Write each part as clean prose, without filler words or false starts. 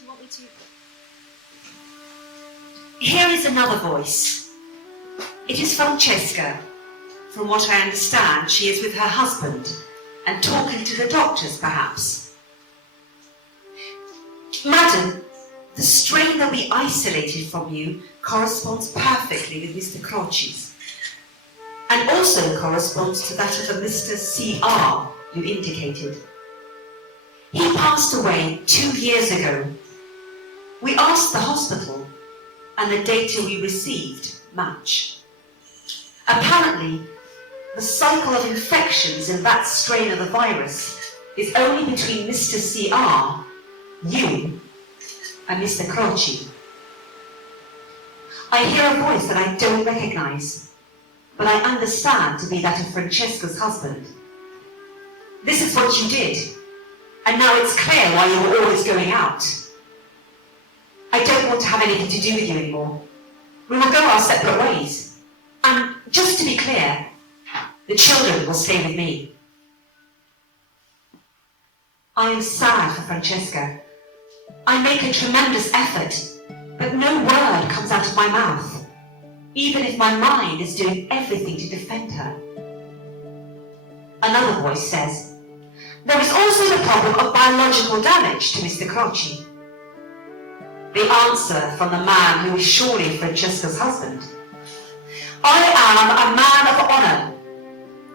Do you want me to? Here is another voice. It is Francesca. From what I understand, she is with her husband and talking to the doctors, perhaps. Madam, the strain that we isolated from you corresponds perfectly with Mr. Croci's, and also corresponds to that of a Mr. C.R. you indicated. He passed away 2 years ago. We asked the hospital, and the data we received match. Apparently, the cycle of infections in that strain of the virus is only between Mr. C.R., you, and Mr. Croci. I hear a voice that I don't recognize, but I understand to be that of Francesca's husband. This is what you did, and now it's clear why you were always going out. I don't want to have anything to do with you anymore. We will go our separate ways. And just to be clear, the children will stay with me. I am sad for Francesca. I make a tremendous effort, but no word comes out of my mouth, even if my mind is doing everything to defend her. Another voice says, there is also the problem of biological damage to Mr. Croci. The answer from the man who is surely Francesca's husband. I am a man of honour.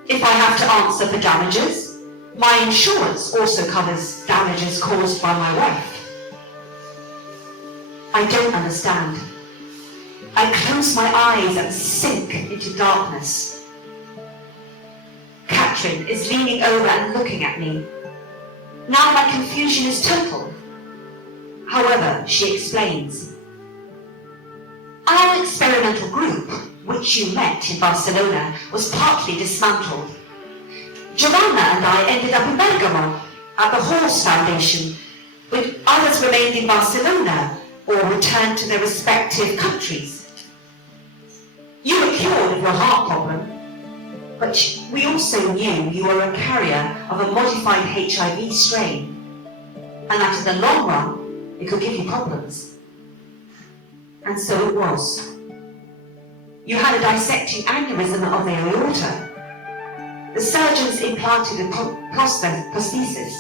If I have to answer for damages, my insurance also covers damages caused by my wife. I don't understand. I close my eyes and sink into darkness. Catherine is leaning over and looking at me. Now my confusion is total. However, she explains. Our experimental group, which you met in Barcelona, was partly dismantled. Giovanna and I ended up in Bergamo at the Horse Foundation, with others remained in Barcelona or returned to their respective countries. You were cured of your heart problem, but we also knew you were a carrier of a modified HIV strain, and that in the long run, it could give you problems. And so it was. You had a dissecting aneurysm of the aorta. The surgeons implanted a prosthesis,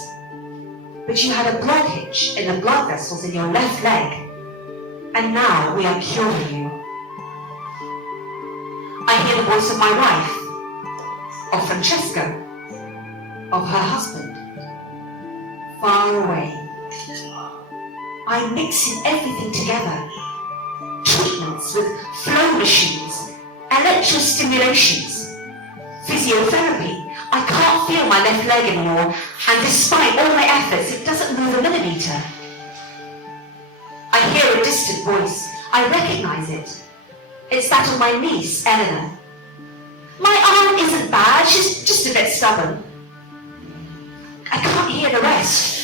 but you had a blockage in the blood vessels in your left leg, and now we are curing you. I hear the voice of my wife, of Francesca, of her husband, far away. I'm mixing everything together. Treatments with flow machines, electrostimulations, physiotherapy. I can't feel my left leg anymore, and despite all my efforts, it doesn't move a millimeter. I hear a distant voice. I recognize it. It's that of my niece, Eleanor. My aunt isn't bad, she's just a bit stubborn. I can't hear the rest.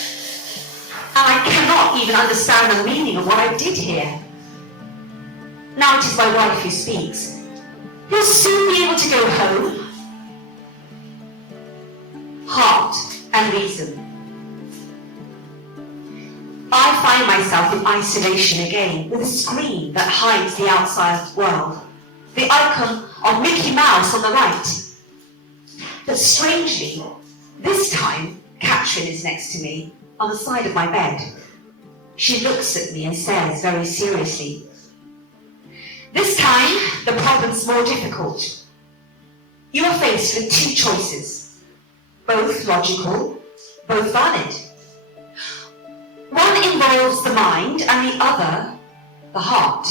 And I cannot even understand the meaning of what I did here. Now it is my wife who speaks. You'll soon be able to go home. Heart and reason. I find myself in isolation again, with a screen that hides the outside world. The icon of Mickey Mouse on the right. But strangely, this time, Catherine is next to me, on the side of my bed. She looks at me and says very seriously, this time, the problem's more difficult. You are faced with two choices, both logical, both valid. One involves the mind and the other, the heart.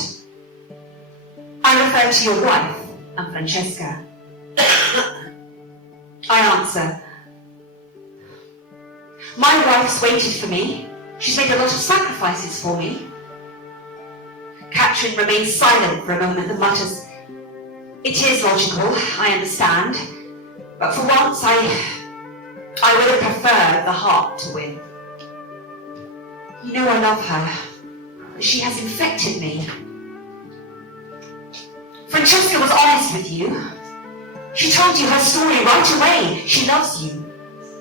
I refer to your wife and Francesca. I answer, my wife's waited for me. She's made a lot of sacrifices for me. Catherine remains silent for a moment and mutters, it is logical, I understand, but for once I would have preferred the heart to win. You know I love her, but she has infected me. Francesca was honest with you. She told you her story right away. She loves you.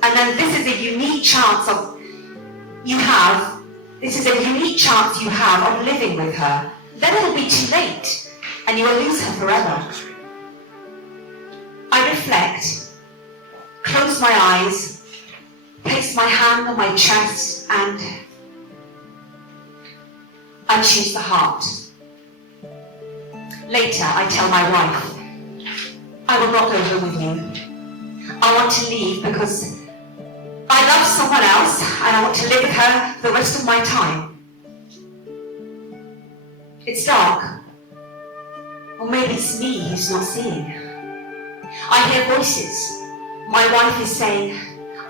And then this is a unique chance you have This is a unique chance you have of living with her. Then it'll be too late, and you will lose her forever. I reflect, close my eyes, place my hand on my chest, and I choose the heart. Later, I tell my wife, I will not go home with you. I want to leave because I love someone else and I want to live with her the rest of my time. It's dark. Or maybe it's me who's not seeing. I hear voices. My wife is saying,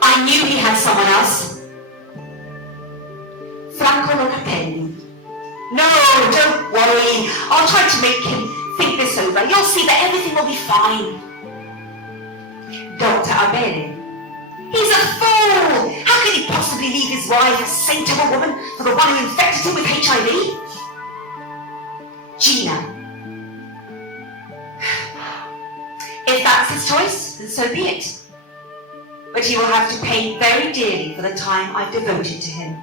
I knew he had someone else. Franco lo capelli. No, don't worry. I'll try to make him think this over. You'll see that everything will be fine. Dr. Abele. He's a fool! How could he possibly leave his wife, a saint of a woman, for the one who infected him with HIV? Gina. If that's his choice, then so be it. But he will have to pay very dearly for the time I've devoted to him.